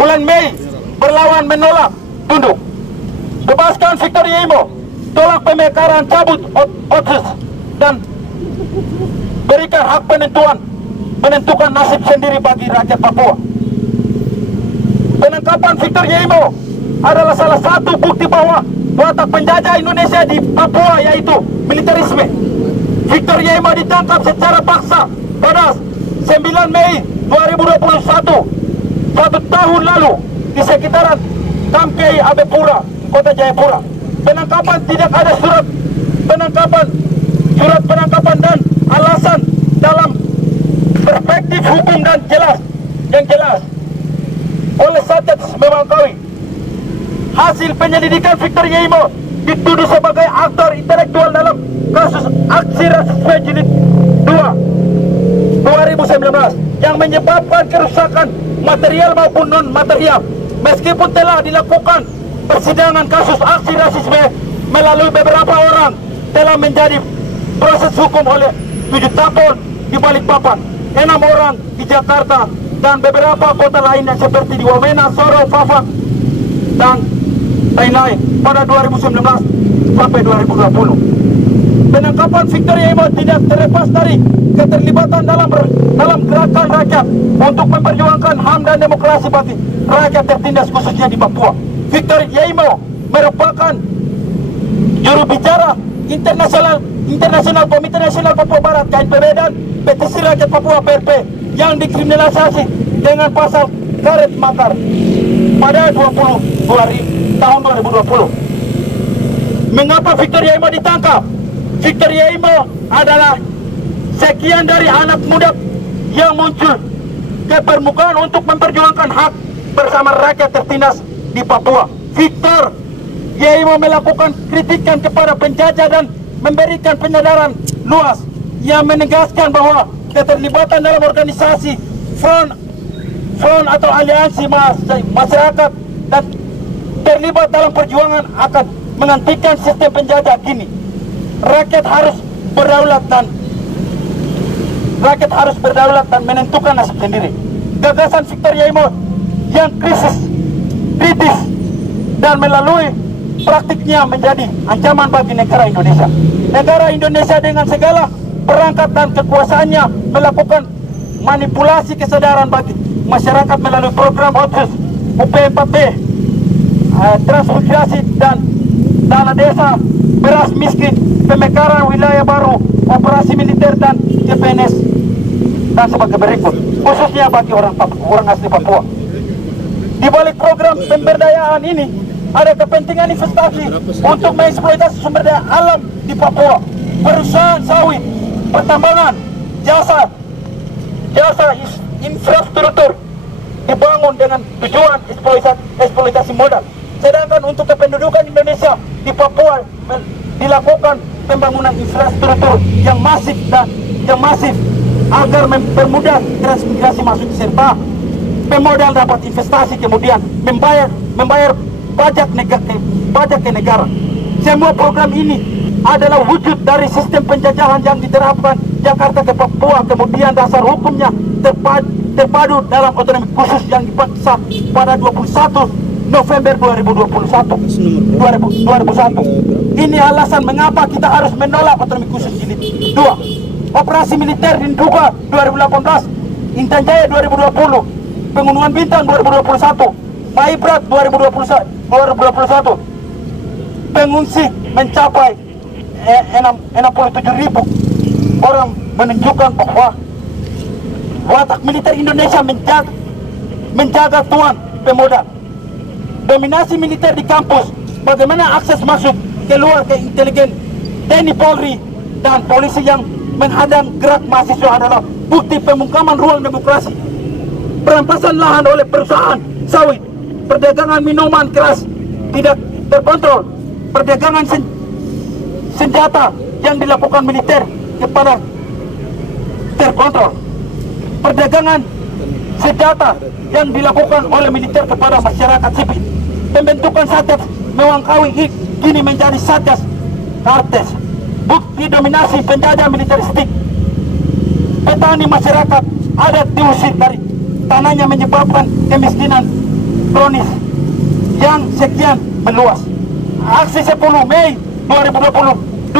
bulan Mei berlawan menolak tunduk. Bebaskan Victor Yemo, tolak pemekaran, cabut otsus, dan berikan hak menentukan nasib sendiri bagi rakyat Papua. Penangkapan Victor Yemo adalah salah satu bukti bahwa watak penjajah Indonesia di Papua yaitu militerisme. Victor Yemo ditangkap secara paksa pada 9 Mei 2021, 1 tahun lalu, di sekitaran Kamkei Abepura, Kota Jayapura. Penangkapan tidak ada surat penangkapan dan alasan dalam perspektif hukum dan yang jelas oleh Satgas Memangkawi. Hasil penyelidikan Victor Yemo dituduh sebagai aktor intelektual dalam kasus aksi rasisme jilid 2 2019 yang menyebabkan kerusakan material maupun non material. Meskipun telah dilakukan persidangan kasus aksi rasisme melalui beberapa orang, telah menjadi proses hukum oleh 7 tahun di Balikpapan, 6 orang di Jakarta, dan beberapa kota lainnya seperti di Wamena, Sorong, Fafak, dan lain-lain pada 2019 sampai 2020. Penangkapan Victor Yemo tidak terlepas dari keterlibatan dalam gerakan rakyat untuk memperjuangkan HAM dan demokrasi bagi rakyat tertindas khususnya di Papua. Victor Yemo merupakan juru bicara internasional Komite Nasional Papua Barat KNPB dan Petisi Rakyat Papua PRP yang dikriminalisasi dengan pasal karet makar pada tahun 2020. Mengapa Victor Yemo ditangkap? Victor Yemo adalah sekian dari anak muda yang muncul ke permukaan untuk memperjuangkan hak bersama rakyat tertindas di Papua. Victor Yemo melakukan kritikan kepada penjajah dan memberikan penyadaran luas yang menegaskan bahwa keterlibatan dalam organisasi front atau aliansi masyarakat dan terlibat dalam perjuangan akan menghentikan sistem penjajah kini. Rakyat harus berdaulat dan menentukan nasib sendiri. Gagasan Victor Yemo yang kritis dan melalui praktiknya menjadi ancaman bagi negara Indonesia. Negara Indonesia dengan segala perangkat dan kekuasaannya melakukan manipulasi kesadaran bagi masyarakat melalui program otsus, UP4B, transmigrasi dan dana desa, beras miskin, pemekaran wilayah baru, operasi militer dan CPNS dan sebagai berikut, khususnya bagi orang asli Papua. Di balik program pemberdayaan ini ada kepentingan investasi untuk mengeksploitasi sumber daya alam di Papua. Perusahaan sawit, pertambangan, jasa infrastruktur dibangun dengan tujuan eksploitasi modal. Sedangkan untuk kependudukan Indonesia di Papua dilakukan pembangunan infrastruktur yang masif agar mempermudah transmigrasi masuk serta pemodal dapat investasi kemudian membayar pajak ke negara. Semua program ini adalah wujud dari sistem penjajahan yang diterapkan Jakarta ke Papua, kemudian dasar hukumnya terpadu dalam otonomi khusus yang dipaksa pada 21 November 2001. Ini alasan mengapa kita harus menolak otonomi khusus jilid 2. Operasi militer di Nduga 2018, Intan Jaya 2020, Pegunungan Bintang 2021, Maibrat 2021. Pengungsi mencapai 67.000 orang, menunjukkan bahwa watak militer Indonesia menjaga tuan pemodal. Dominasi militer di kampus, bagaimana akses masuk keluar ke intelijen, TNI, Polri, dan polisi yang menghadang gerak mahasiswa adalah bukti pemungkaman ruang demokrasi. Perampasan lahan oleh perusahaan sawit, perdagangan minuman keras tidak terkontrol, perdagangan senjata yang dilakukan militer kepada terkontrol, perdagangan senjata yang dilakukan oleh militer kepada masyarakat sipil. Pembentukan Satgas Memangkawi kini menjadi Satgas Kartes, bukti dominasi penjajah militeristik. Petani masyarakat adat diusir dari tanahnya menyebabkan kemiskinan kronis yang sekian meluas. Aksi 10 Mei 2022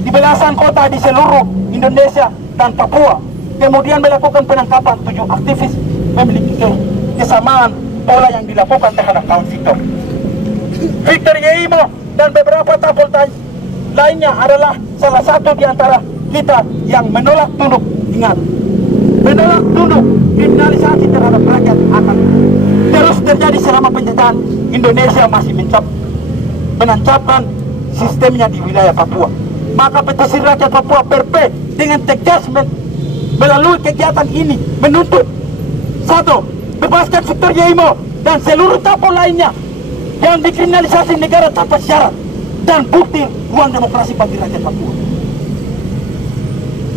di belasan kota di seluruh Indonesia dan Papua, kemudian melakukan penangkapan 7 aktivis memiliki kesamaan pola yang dilakukan terhadap kawan Victor Yeimo dan beberapa tapol lainnya adalah salah satu di antara kita yang menolak tunduk. Ingat, menolak tunduk kriminalisasi terhadap rakyat akan terus terjadi selama penjajahan Indonesia masih menancapkan sistemnya di wilayah Papua. Maka petisi rakyat Papua PRP dengan tegas melalui kegiatan ini menuntut: 1. Bebaskan Victor Yeimo dan seluruh tapol lainnya yang dikriminalisasi negara tanpa syarat dan bukti ruang demokrasi bagi rakyat Papua.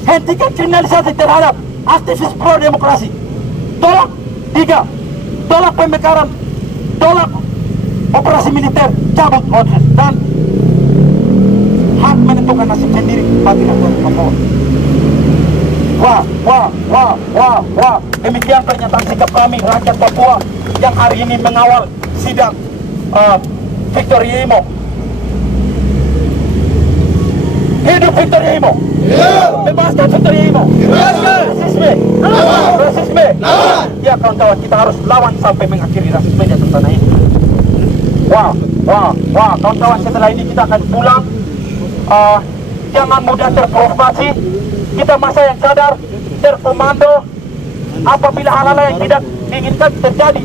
Hentikan kriminalisasi terhadap aktivis pro demokrasi. Tolak 3. Tolak pembekaran, tolak operasi militer, cabut otsus, dan hak menentukan nasib sendiri bagi rakyat Papua. Wah. Demikian pernyataan sikap kami rakyat Papua yang hari ini mengawal sidang Victor Yeimo. Hidup Victor Yeimo. Bebaskan Victor Yeimo. Rasisme. Ya kawan-kawan, kita harus lawan sampai mengakhiri rasisme di atas tanah ini. Wah, kawan-kawan, setelah ini kita akan pulang. Jangan mudah terprovokasi. Kita masa yang sadar, terkomando apabila hal-hal yang tidak diinginkan terjadi.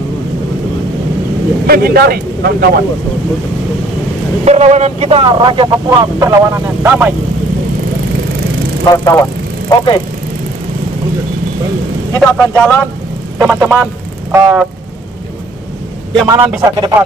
Menghindari, kawan-kawan. Perlawanan kita rakyat Papua, perlawanan yang damai, kawan-kawan. Oke, kita akan jalan, teman-teman. Keamanan bisa ke depan.